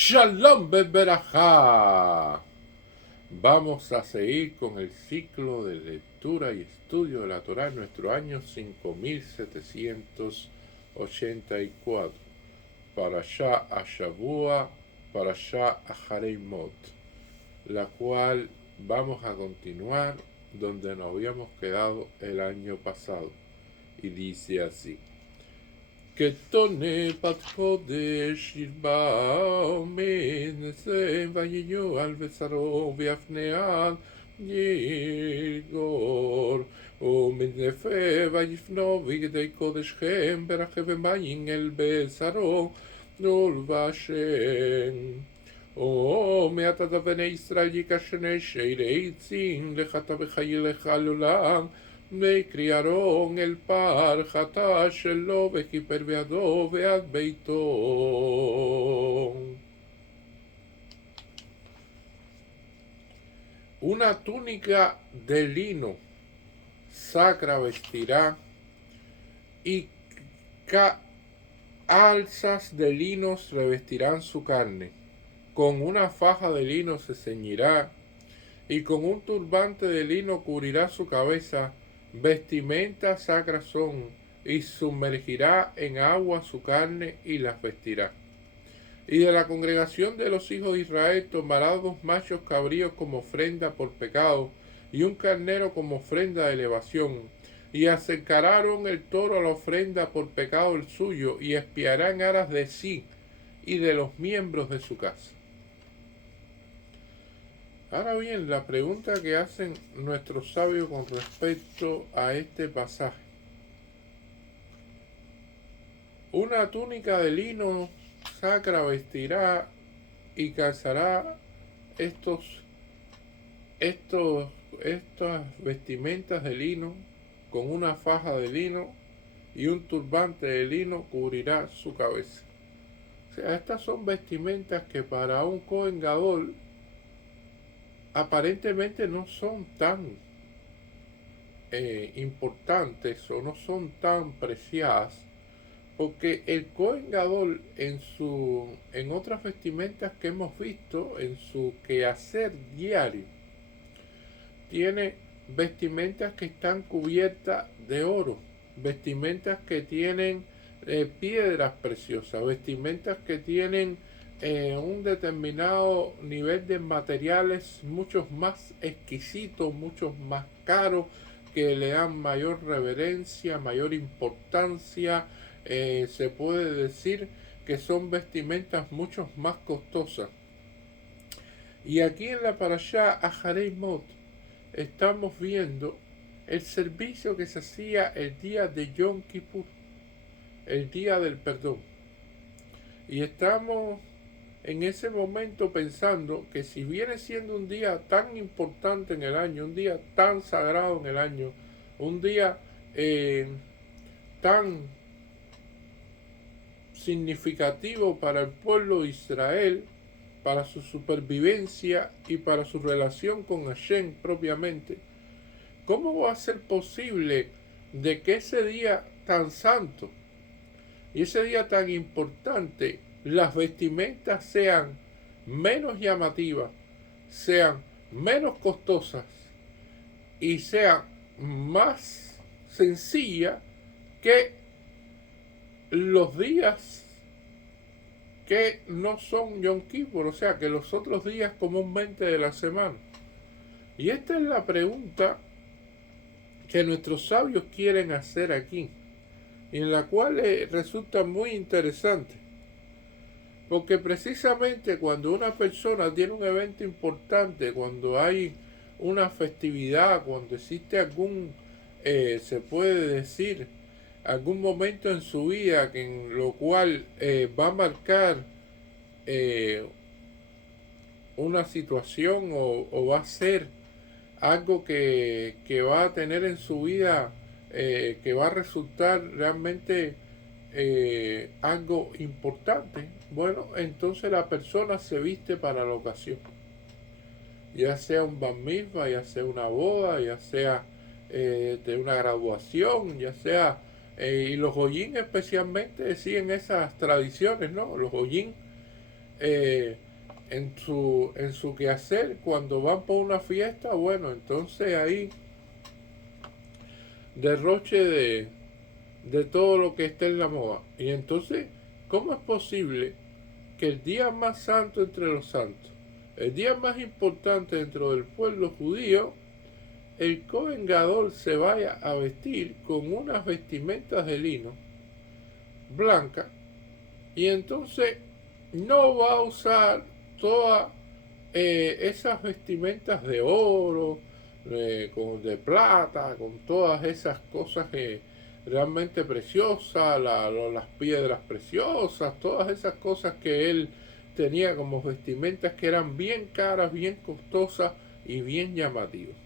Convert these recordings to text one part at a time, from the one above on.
Shalom Beberajá. Vamos a seguir con el ciclo de lectura y estudio de la Torá en nuestro año 5784. Parashá Ashavua, Parashá Ahareimot, la cual vamos a continuar donde nos habíamos quedado el año pasado. Y dice así: כתונה בת קודש ירבע מנשא ויהיו על בשרו ויפנה על יגור ומנפה ויפנו בגדי קודשכם ברחב מים אל בשרו ולבשם מעתה בני ישראל יקשני שירי עצים לחטא וחיילך לעולם וקריארון אל פר חטא שלו וכיפר בידו ועד ביתו. Una túnica de lino sacra vestirá y alzas de lino revestirán su carne. Con una faja de lino se ceñirá y con un turbante de lino cubrirá su cabeza. Vestimentas sacras son, y sumergirá en agua su carne y las vestirá. Y de la congregación de los hijos de Israel tomará 2 machos cabríos como ofrenda por pecado, y un carnero como ofrenda de elevación. Y acercarán el toro a la ofrenda por pecado el suyo, y espiará en aras de sí y de los miembros de su casa. Ahora bien, la pregunta que hacen nuestros sabios con respecto a este pasaje: una túnica de lino sacra vestirá y calzará estas vestimentas de lino con una faja de lino, y un turbante de lino cubrirá su cabeza. O sea, estas son vestimentas que para un Cohen Gadol aparentemente no son tan importantes o no son tan preciadas, porque el Cohen Gadol en otras vestimentas que hemos visto en su quehacer diario tiene vestimentas que están cubiertas de oro, vestimentas que tienen piedras preciosas, vestimentas que tienen un determinado nivel de materiales muchos más exquisitos, muchos más caros, que le dan mayor reverencia, mayor importancia. Se puede decir que son vestimentas mucho más costosas. Y aquí en la Parashá Ahareimot estamos viendo el servicio que se hacía el día de Yom Kippur, el día del perdón. Y estamos en ese momento pensando que si viene siendo un día tan importante en el año, un día tan sagrado en el año, un día tan significativo para el pueblo de Israel, para su supervivencia y para su relación con Hashem propiamente, ¿cómo va a ser posible de que ese día tan santo y ese día tan importante las vestimentas sean menos llamativas, sean menos costosas y sean más sencillas que los días que no son Yom Kippur, o sea, que los otros días comúnmente de la semana? Y esta es la pregunta que nuestros sabios quieren hacer aquí, y en la cual resulta muy interesante, porque precisamente cuando una persona tiene un evento importante, cuando hay una festividad, cuando existe algún, se puede decir, algún momento en su vida en lo cual va a marcar una situación o va a ser algo que va a tener en su vida, que va a resultar realmente algo importante, bueno, entonces la persona se viste para la ocasión, ya sea un bar mitzvah, ya sea una boda, ya sea de una graduación, ya sea y los goyín especialmente siguen esas tradiciones, ¿no? Los goyín eh, en su quehacer, cuando van por una fiesta, bueno, entonces ahí derroche de todo lo que está en la moda. Y entonces, ¿cómo es posible que el día más santo entre los santos, el día más importante dentro del pueblo judío, el Cohen Gadol se vaya a vestir con unas vestimentas de lino blancas y entonces no va a usar todas esas vestimentas de oro, de plata, con todas esas cosas que realmente preciosas, las piedras preciosas, todas esas cosas que él tenía como vestimentas que eran bien caras, bien costosas y bien llamativas.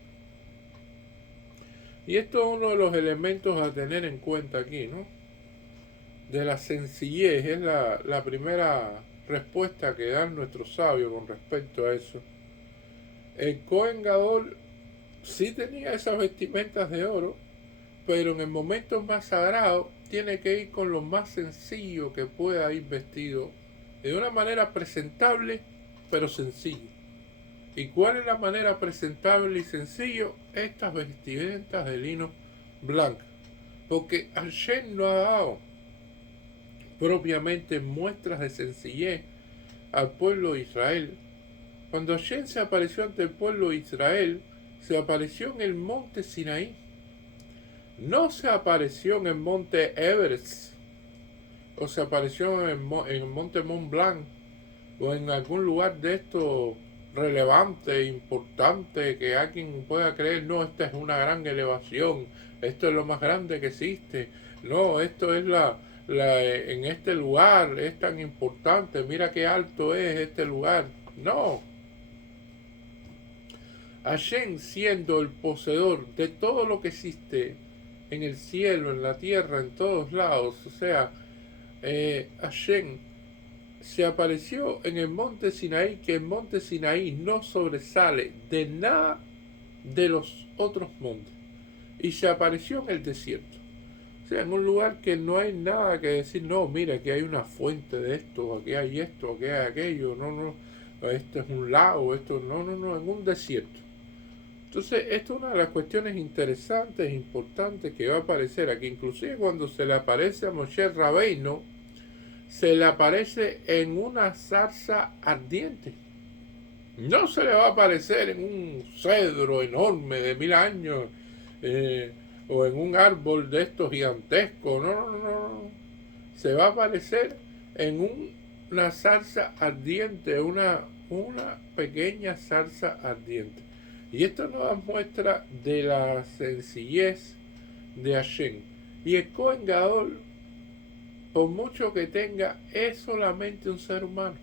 Y esto es uno de los elementos a tener en cuenta aquí, ¿no? De la sencillez, es la primera respuesta que dan nuestros sabios con respecto a eso. El Cohen Gadol sí tenía esas vestimentas de oro, pero en el momento más sagrado tiene que ir con lo más sencillo que pueda ir vestido, de una manera presentable, pero sencillo. ¿Y cuál es la manera presentable y sencillo? Estas vestimentas de lino blanco. Porque Hashem no ha dado propiamente muestras de sencillez al pueblo de Israel. Cuando Hashem se apareció ante el pueblo de Israel, se apareció en el monte Sinaí. No se apareció en el monte Everest, o se apareció en el monte Mont Blanc, o en algún lugar de esto relevante, importante, que alguien pueda creer, no, esta es una gran elevación, esto es lo más grande que existe, no, esto es en este lugar, es tan importante, mira qué alto es este lugar. No, Hashem, siendo el poseedor de todo lo que existe en el cielo, en la tierra, en todos lados, o sea, Hashem se apareció en el monte Sinaí, que el monte Sinaí no sobresale de nada de los otros montes, y se apareció en el desierto, o sea, en un lugar que no hay nada que decir, no, mira, aquí hay una fuente de esto, aquí hay esto, aquí hay aquello, no, no, este es un lago, esto, no, no, no, en un desierto. Entonces, esto es una de las cuestiones interesantes e importantes que va a aparecer aquí. Inclusive cuando se le aparece a Moshe Rabbeinu, se le aparece en una zarza ardiente. No se le va a aparecer en un cedro enorme de 1000 años o en un árbol de estos gigantescos. No, no, no. Se va a aparecer en una zarza ardiente, una pequeña zarza ardiente. Y esto nos da muestra de la sencillez de Hashem. Y el Cohen Gadol, por mucho que tenga, es solamente un ser humano.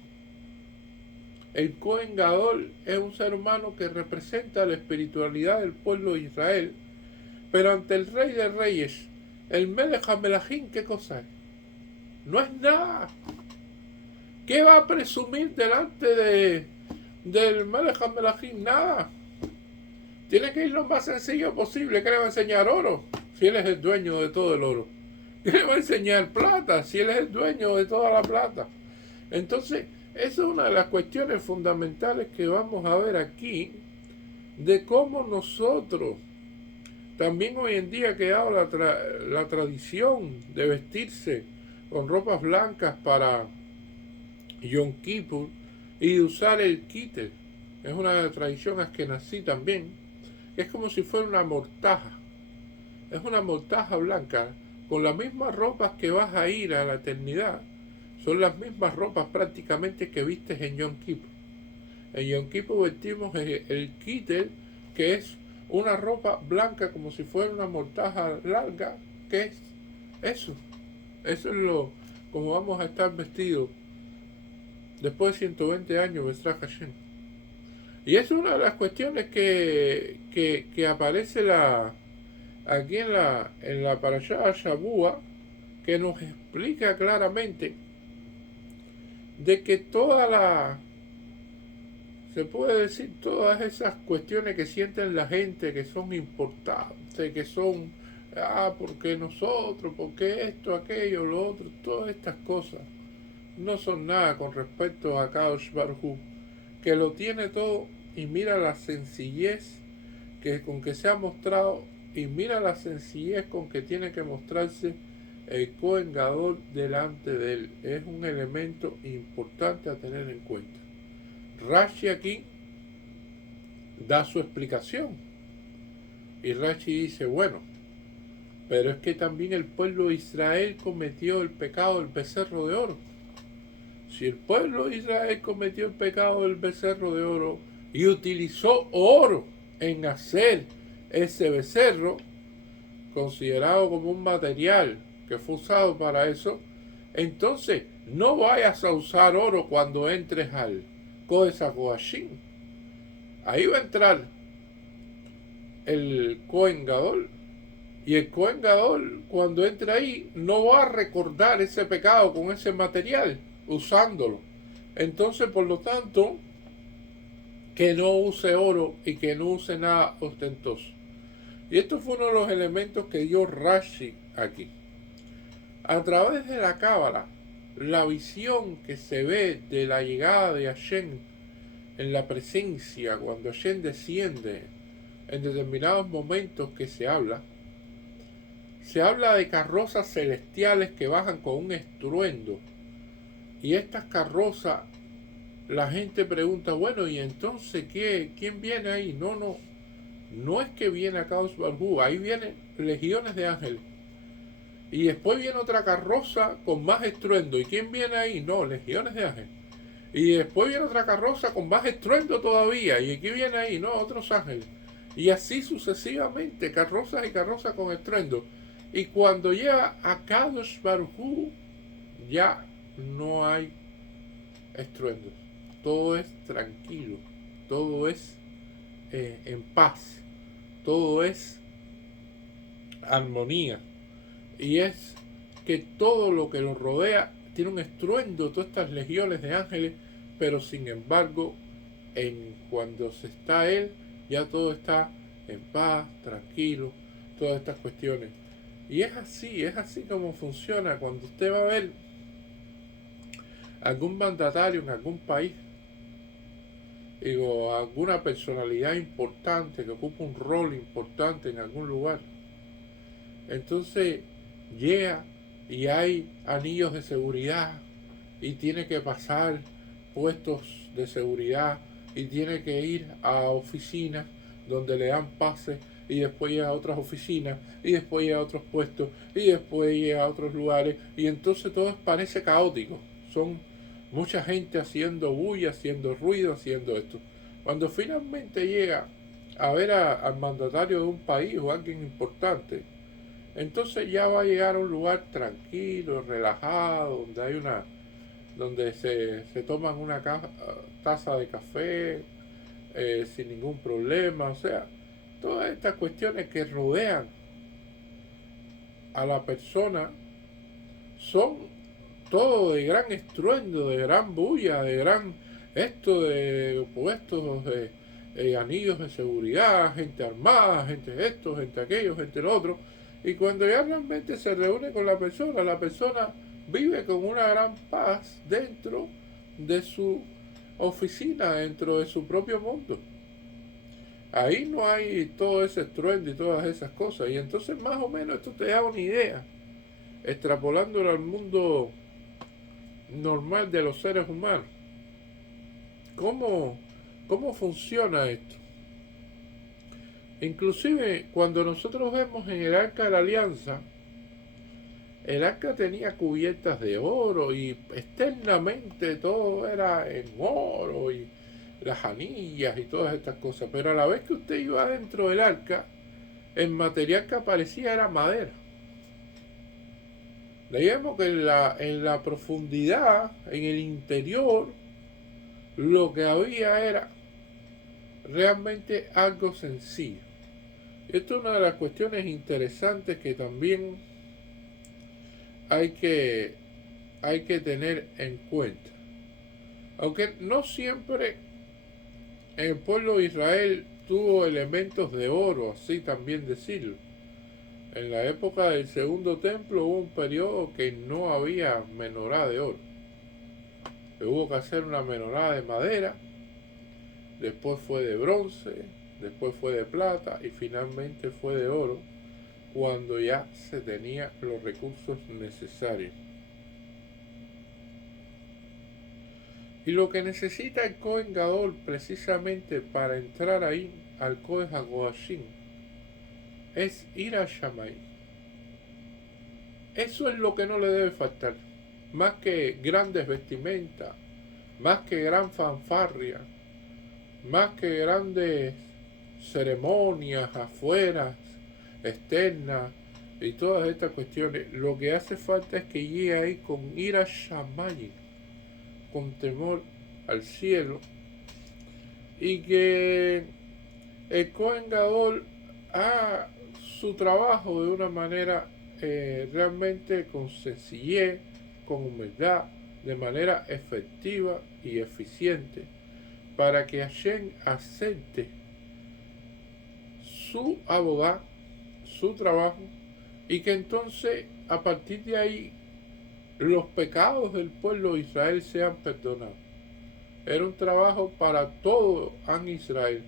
El Cohen Gadol es un ser humano que representa la espiritualidad del pueblo de Israel, pero ante el Rey de Reyes, el Melech HaMelachim, ¿qué cosa es? No es nada. ¿Qué va a presumir delante del Melech HaMelachim? Nada. Tiene que ir lo más sencillo posible. ¿Qué le va a enseñar oro? Si él es el dueño de todo el oro. ¿Qué le va a enseñar plata? Si él es el dueño de toda la plata. Entonces, esa es una de las cuestiones fundamentales que vamos a ver aquí, de cómo nosotros, también hoy en día ha quedado la tradición de vestirse con ropas blancas para Yom Kippur y de usar el kittel. Es una tradición askenazí también. Es como si fuera una mortaja. Es una mortaja blanca con las mismas ropas que vas a ir a la eternidad. Son las mismas ropas prácticamente que vistes en Yom Kippur. En Yom Kippur vestimos el kittel, que es una ropa blanca como si fuera una mortaja larga, que es eso. Eso es como vamos a estar vestidos después de 120 años, Besrat Hashem. Y es una de las cuestiones que aparece aquí en la Parashá Shavua, que nos explica claramente de que se puede decir, todas esas cuestiones que sienten la gente, que son importantes, que son, porque nosotros, porque esto, aquello, lo otro, todas estas cosas, no son nada con respecto a Kadosh Baruj Hu, que lo tiene todo, y mira la sencillez con que se ha mostrado, y mira la sencillez con que tiene que mostrarse el Kohen Gadol delante de él. Es un elemento importante a tener en cuenta. Rashi aquí da su explicación, y Rashi dice, bueno, pero es que también el pueblo de Israel cometió el pecado del becerro de oro. Si el pueblo de Israel cometió el pecado del becerro de oro y utilizó oro en hacer ese becerro, considerado como un material que fue usado para eso, entonces no vayas a usar oro cuando entres al Kodesh HaKodashim. Ahí va a entrar el Kohen Gadol, y el Kohen Gadol, cuando entre ahí, no va a recordar ese pecado con ese material, usándolo. Entonces, por lo tanto, que no use oro y que no use nada ostentoso. Y esto fue uno de los elementos que dio Rashi aquí. A través de la Cábala, la visión que se ve de la llegada de Hashem en la presencia, cuando Hashem desciende en determinados momentos que se habla de carrozas celestiales que bajan con un estruendo. Y estas carrozas, la gente pregunta, bueno, ¿y entonces qué? ¿Quién viene ahí? No es que viene a Kadosh Baruj Hu, ahí vienen legiones de ángeles. Y después viene otra carroza con más estruendo. ¿Y quién viene ahí? No, legiones de ángeles. Y después viene otra carroza con más estruendo todavía. ¿Y quién viene ahí? No, otros ángeles. Y así sucesivamente, carrozas y carrozas con estruendo. Y cuando llega a Kadosh Baruj Hu, ya no hay estruendos. Todo es tranquilo. Todo es en paz. Todo es armonía. Y es que todo lo que lo rodea tiene un estruendo, todas estas legiones de ángeles, pero sin embargo, cuando se está él, ya todo está en paz, tranquilo, todas estas cuestiones. Y es así como funciona cuando usted va a ver algún mandatario en algún país, digo, alguna personalidad importante que ocupa un rol importante en algún lugar. Entonces llega y hay anillos de seguridad y tiene que pasar puestos de seguridad y tiene que ir a oficinas donde le dan pases y después llega a otras oficinas y después llega a otros puestos y después llega a otros lugares, y entonces todo parece caótico. Son mucha gente haciendo bulla, haciendo ruido, haciendo esto. Cuando finalmente llega a ver al mandatario de un país o a alguien importante, entonces ya va a llegar a un lugar tranquilo, relajado, donde se toman una taza de café sin ningún problema. O sea, todas estas cuestiones que rodean a la persona son todo de gran estruendo, de gran bulla, de gran de puestos de anillos de seguridad, gente armada, gente esto, gente aquello, gente lo otro. Y cuando ya realmente se reúne con la persona vive con una gran paz dentro de su oficina, dentro de su propio mundo. Ahí no hay todo ese estruendo y todas esas cosas. Y entonces más o menos esto te da una idea, extrapolándolo al mundo normal de los seres humanos. ¿Cómo funciona esto? Inclusive cuando nosotros vemos en el Arca de la Alianza, el arca tenía cubiertas de oro y externamente todo era en oro y las anillas y todas estas cosas, pero a la vez que usted iba dentro del arca, el material que aparecía era madera. Veíamos que en la profundidad, en el interior, lo que había era realmente algo sencillo. Esto es una de las cuestiones interesantes que también hay que tener en cuenta. Aunque no siempre el pueblo de Israel tuvo elementos de oro, así también decirlo. En la época del segundo templo hubo un periodo que no había menorá de oro. hubo que hacer una menorá de madera, después fue de bronce, después fue de plata y finalmente fue de oro, cuando ya se tenía los recursos necesarios. Y lo que necesita el Kohen Gadol precisamente para entrar ahí al Kodesh HaKodashim es ir a Shammai. Eso es lo que no le debe faltar, más que grandes vestimentas, más que gran fanfarria, más que grandes ceremonias afuera, externas y todas estas cuestiones. Lo que hace falta es que llegue ahí con ir a Shammai, con temor al cielo, y que el Kohen Gadol haga su trabajo de una manera realmente con sencillez, con humildad, de manera efectiva y eficiente, para que Hashem acepte su abogado, su trabajo, y que entonces a partir de ahí los pecados del pueblo de Israel sean perdonados. Era un trabajo para todo Am Israel.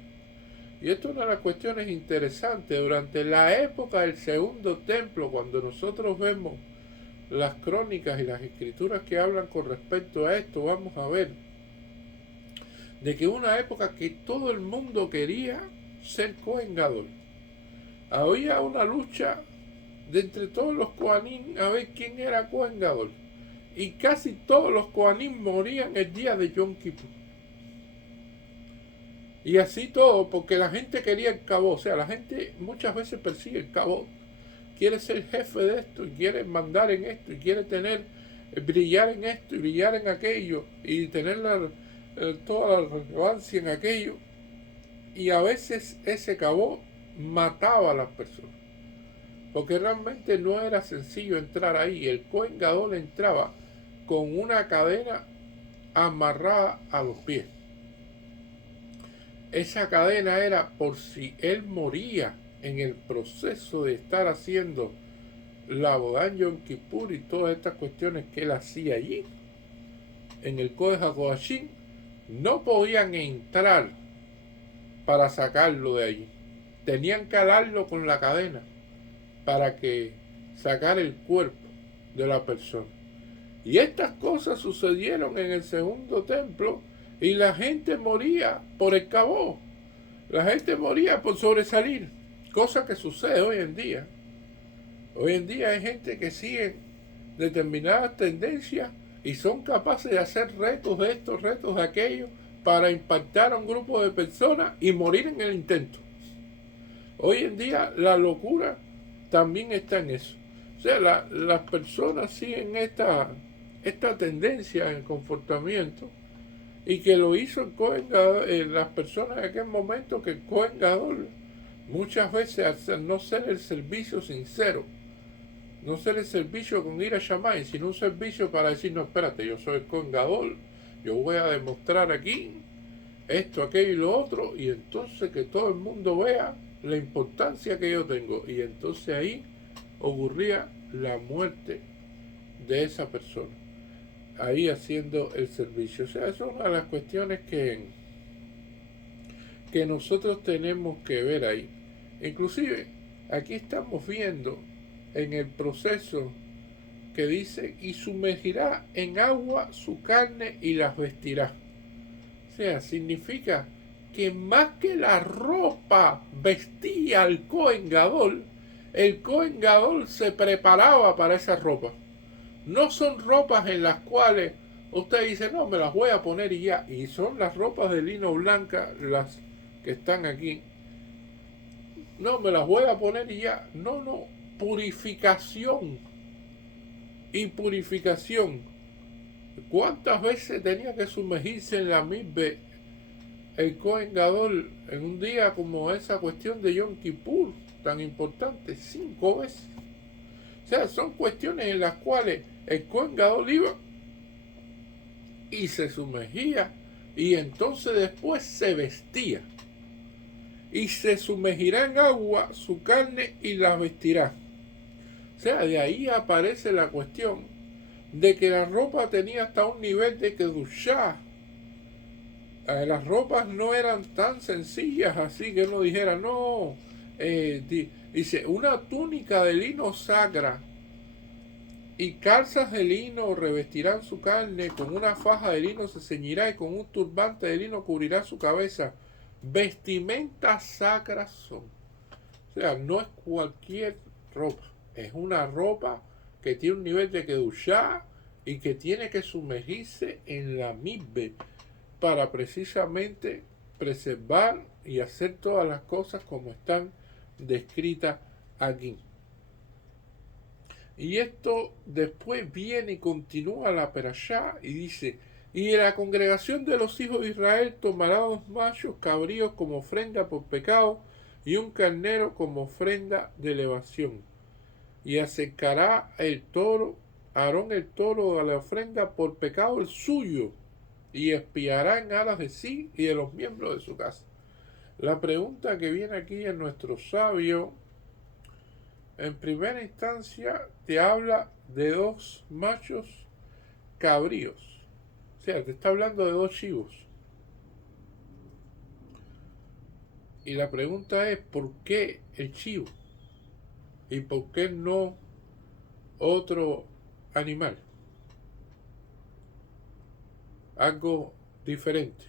Y esto es una de las cuestiones interesantes. Durante la época del segundo templo, cuando nosotros vemos las crónicas y las escrituras que hablan con respecto a esto, vamos a ver de que una época que todo el mundo quería ser Kohen Gadol. Había una lucha de entre todos los Kohanim a ver quién era Kohen Gadol. Y casi todos los Kohanim morían el día de Yom Kippur. Y así todo, porque la gente quería el cabot. O sea, la gente muchas veces persigue el cabot. Quiere ser jefe de esto, y quiere mandar en esto, y quiere tener, brillar en esto, y brillar en aquello, y tener toda la relevancia en aquello. Y a veces ese cabot mataba a las personas. Porque realmente no era sencillo entrar ahí. El Kohen Gadol entraba con una cadena amarrada a los pies. Esa cadena era por si él moría en el proceso de estar haciendo la Avodat Yom Kippur y todas estas cuestiones que él hacía allí, en el Kodesh HaKodashim, no podían entrar para sacarlo de allí. Tenían que alarlo con la cadena para que sacara el cuerpo de la persona. Y estas cosas sucedieron en el segundo templo y la gente moría por el cabot. La gente moría por sobresalir, cosa que sucede hoy en día. Hoy en día hay gente que sigue determinadas tendencias y son capaces de hacer retos de estos, retos de aquellos, para impactar a un grupo de personas y morir en el intento. Hoy en día la locura también está en eso. O sea, las personas siguen esta tendencia en el comportamiento, y que lo hizo el Kohen Gadol, las personas en aquel momento, que el Kohen Gadol muchas veces, al no ser el servicio sincero, no ser el servicio con ir a Shammai, sino un servicio para decir, no, espérate, yo soy el Kohen Gadol, yo voy a demostrar aquí esto, aquello y lo otro, y entonces que todo el mundo vea la importancia que yo tengo. Y entonces ahí ocurría la muerte de esa persona, ahí haciendo el servicio. O sea, eso es una de las cuestiones que nosotros tenemos que ver ahí. Inclusive aquí estamos viendo en el proceso que dice, y sumergirá en agua su carne y las vestirá. O sea, significa que más que la ropa vestía al Kohen Gadol, el Kohen Gadol se preparaba para esa ropa. No son ropas en las cuales usted dice, no, me las voy a poner y ya. Y son las ropas de lino blanca, las que están aquí. No, me las voy a poner y ya. No, no. Purificación. Y purificación. ¿Cuántas veces tenía que sumergirse en la misbe el Kohen Gadol en un día como esa cuestión de Yom Kippur, tan importante? 5 veces. O sea, son cuestiones en las cuales el Kohen Gadol iba y se sumergía, y entonces después se vestía. Y se sumergirá en agua su carne y la vestirá. O sea, de ahí aparece la cuestión de que la ropa tenía hasta un nivel de kedushá. Las ropas no eran tan sencillas así que uno dijera, no, dice, una túnica de lino sagra y calzas de lino revestirán su carne, con una faja de lino se ceñirá y con un turbante de lino cubrirá su cabeza. Vestimentas sacras son. O sea, no es cualquier ropa, es una ropa que tiene un nivel de kedushá y que tiene que sumergirse en la mizbe para precisamente preservar y hacer todas las cosas como están descritas aquí. Y esto después viene y continúa la perashá y dice, y la congregación de los hijos de Israel tomará 2 machos cabríos como ofrenda por pecado y un carnero como ofrenda de elevación. Y acercará el toro, Aarón el toro a la ofrenda por pecado el suyo, y espiará en aras de sí y de los miembros de su casa. La pregunta que viene aquí en nuestro sabio, en primera instancia, te habla de 2 machos cabríos. O sea, te está hablando de 2 chivos. Y la pregunta es, ¿por qué el chivo? ¿Y por qué no otro animal? Algo diferente.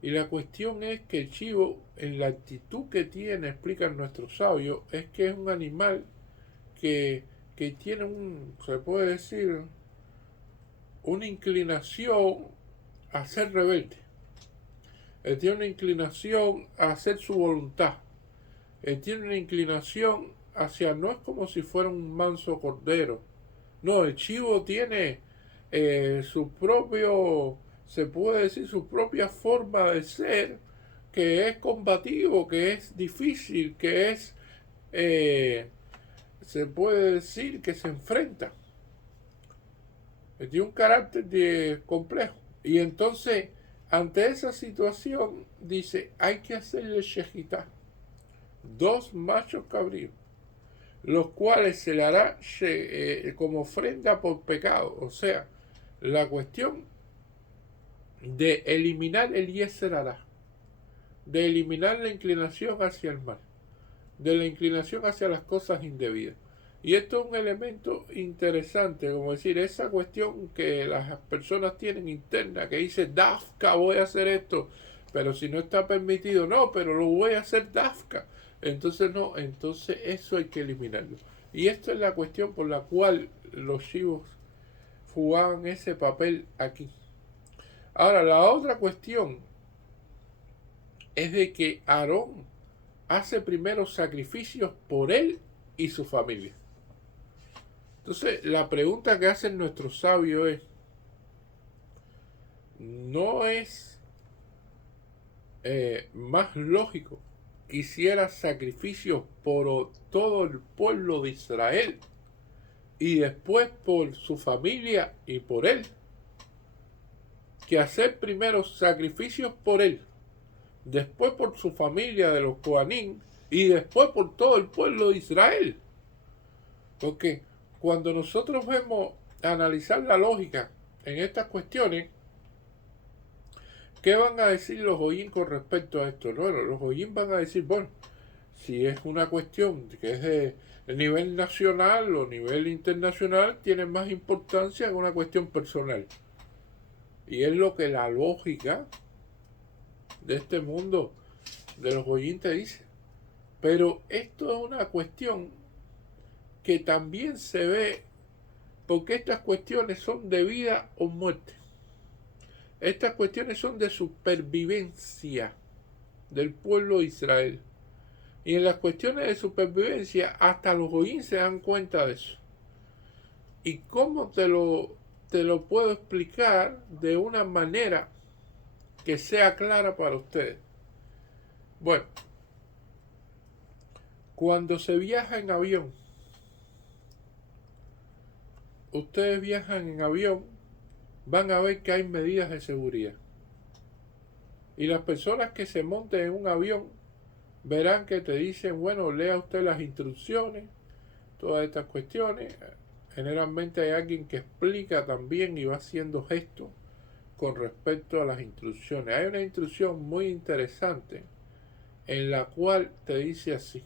Y la cuestión es que el chivo, en la actitud que tiene, explican nuestros sabios, es que es un animal que tiene se puede decir, una inclinación a ser rebelde. Él tiene una inclinación a hacer su voluntad. Él tiene una inclinación hacia, no es como si fuera un manso cordero. No, el chivo tiene su propio, se puede decir, su propia forma de ser, que es combativo, que es difícil, que es, se puede decir, que se enfrenta. Tiene un carácter complejo. Y entonces, ante esa situación, dice, hay que hacerle shejitá, 2 machos cabríos, los cuales se le hará como ofrenda por pecado. O sea, la cuestión de eliminar el yeser hará, de eliminar la inclinación hacia el mal, de la inclinación hacia las cosas indebidas. Y esto es un elemento interesante, como decir, esa cuestión que las personas tienen interna, que dice, Dafka, voy a hacer esto, pero si no está permitido, no, pero lo voy a hacer Dafka. Entonces no, entonces eso hay que eliminarlo. Y esta es la cuestión por la cual los chivos jugaban ese papel aquí. Ahora, la otra cuestión es de que Aarón hace primero sacrificios por él y su familia. Entonces, la pregunta que hacen nuestros sabios es, ¿no es más lógico que hiciera sacrificios por todo el pueblo de Israel y después por su familia y por él, que hacer primero sacrificios por él, después por su familia de los Coanín y después por todo el pueblo de Israel? Porque cuando nosotros vemos analizar la lógica en estas cuestiones, ¿qué van a decir los Goyim con respecto a esto? Bueno, los Goyim van a decir, bueno, si es una cuestión que es de nivel nacional o nivel internacional, tiene más importancia que una cuestión personal. Y es lo que la lógica de este mundo de los Goyim te dice. Pero esto es una cuestión que también se ve, porque estas cuestiones son de vida o muerte. Estas cuestiones son de supervivencia del pueblo de Israel. Y en las cuestiones de supervivencia, hasta los goyim se dan cuenta de eso. ¿Y cómo te lo puedo explicar de una manera que sea clara para ustedes? Bueno, cuando se viaja en avión, ustedes viajan en avión, van a ver que hay medidas de seguridad. Y las personas que se monten en un avión verán que te dicen, bueno, lea usted las instrucciones, todas estas cuestiones, generalmente hay alguien que explica también y va haciendo gestos con respecto a las instrucciones. Hay una instrucción muy interesante en la cual te dice así: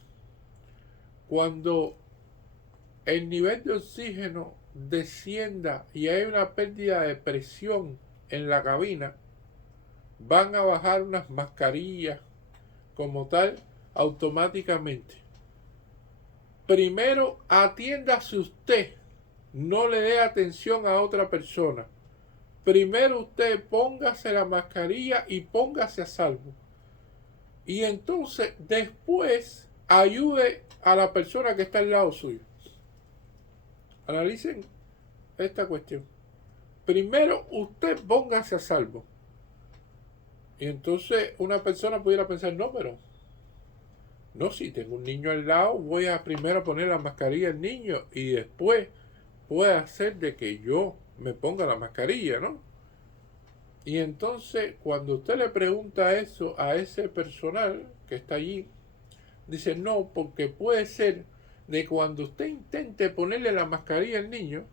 cuando el nivel de oxígeno descienda y hay una pérdida de presión en la cabina, van a bajar unas mascarillas como tal automáticamente. Primero atiéndase usted, no le dé atención a otra persona. Primero usted póngase la mascarilla y póngase a salvo. Y entonces después ayude a la persona que está al lado suyo. Analicen esta cuestión. Primero usted póngase a salvo. Y entonces una persona pudiera pensar, no, pero no, si tengo un niño al lado, voy a primero poner la mascarilla al niño y después puede hacer de que yo me ponga la mascarilla, ¿no? Y entonces cuando usted le pregunta eso a ese personal que está allí, dice no, porque puede ser de cuando usted intente ponerle la mascarilla al niño,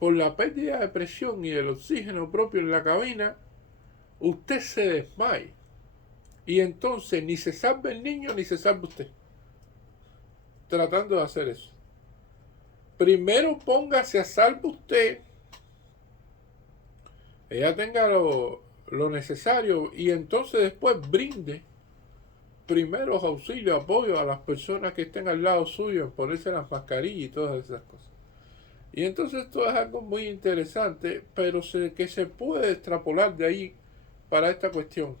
por la pérdida de presión y del oxígeno propio en la cabina, usted se desmaye. Y entonces ni se salve el niño ni se salve usted tratando de hacer eso. Primero póngase a salvo usted, ella tenga lo necesario y entonces después brinde primeros auxilios, apoyo a las personas que estén al lado suyo en ponerse las mascarillas y todas esas cosas. Y entonces esto es algo muy interesante, pero que se puede extrapolar de ahí para esta cuestión.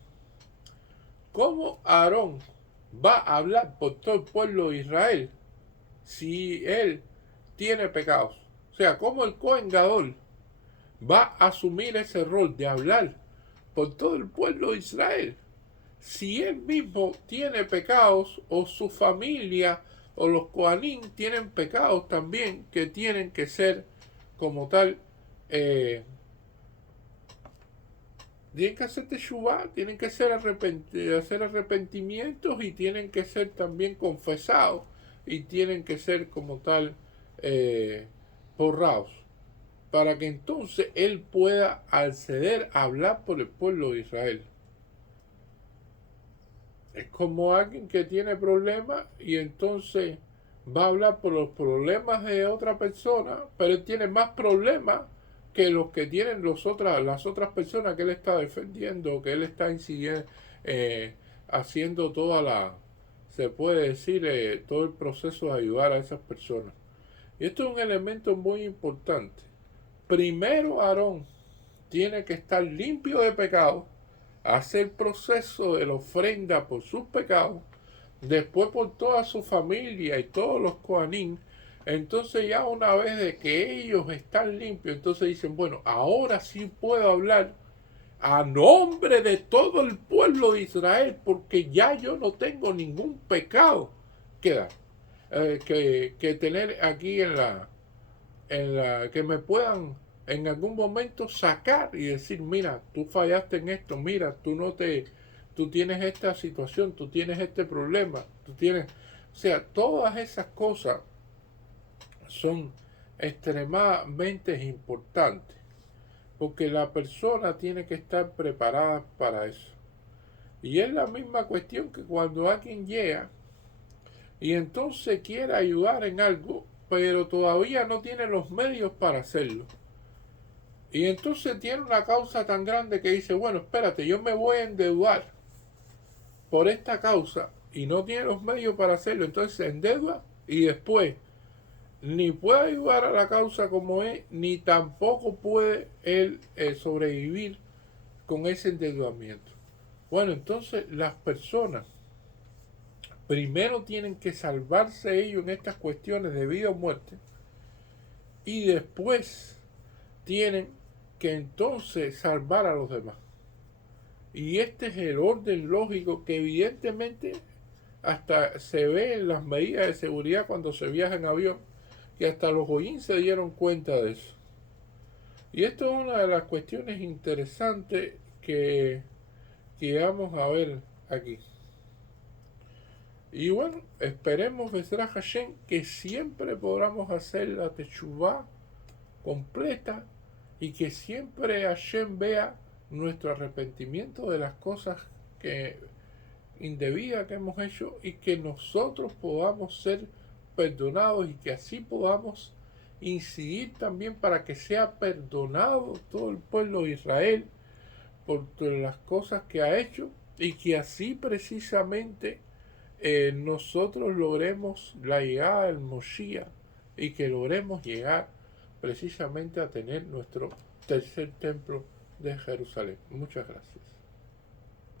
¿Cómo Aarón va a hablar por todo el pueblo de Israel si él tiene pecados? O sea, ¿cómo el Cohen Gadol va a asumir ese rol de hablar por todo el pueblo de Israel si él mismo tiene pecados o su familia o los Kohanim tienen pecados también que tienen que ser como tal, tienen que hacer teshuvá, tienen que hacer arrepentimientos y tienen que ser también confesados y tienen que ser como tal borrados, para que entonces él pueda acceder a hablar por el pueblo de Israel. Es como alguien que tiene problemas y entonces va a hablar por los problemas de otra persona, pero él tiene más problemas que los que tienen las otras personas que él está defendiendo, que él está incidiendo, haciendo se puede decir, todo el proceso de ayudar a esas personas. Y esto es un elemento muy importante. Primero Aarón tiene que estar limpio de pecado, hace el proceso de la ofrenda por sus pecados, después por toda su familia y todos los Kohanim. Entonces ya una vez de que ellos están limpios, entonces dicen, bueno, ahora sí puedo hablar a nombre de todo el pueblo de Israel, porque ya yo no tengo ningún pecado que dar, que tener aquí que me puedan en algún momento sacar y decir, mira, tú fallaste en esto, mira, tú tienes esta situación, tú tienes este problema, o sea, todas esas cosas son extremadamente importantes, porque la persona tiene que estar preparada para eso. Y es la misma cuestión que cuando alguien llega y entonces quiere ayudar en algo, pero todavía no tiene los medios para hacerlo. Y entonces tiene una causa tan grande que dice, bueno, espérate, yo me voy a endeudar por esta causa y no tiene los medios para hacerlo, entonces se endeuda y después ni puede ayudar a la causa como es, ni tampoco puede él sobrevivir con ese endeudamiento. Bueno, entonces las personas primero tienen que salvarse ellos en estas cuestiones de vida o muerte y después tienen que entonces salvar a los demás. Y este es el orden lógico que evidentemente hasta se ve en las medidas de seguridad cuando se viaja en avión, que hasta los goyín se dieron cuenta de eso. Y esto es una de las cuestiones interesantes que vamos a ver aquí. Y bueno, esperemos Bezrat Hashem que siempre podamos hacer la techuvá completa y que siempre Hashem vea nuestro arrepentimiento de las cosas que indebidas que hemos hecho y que nosotros podamos ser perdonados y que así podamos incidir también para que sea perdonado todo el pueblo de Israel por todas las cosas que ha hecho y que así precisamente nosotros logremos la llegada del Moshiach y que logremos llegar precisamente a tener nuestro tercer templo de Jerusalén. Muchas gracias.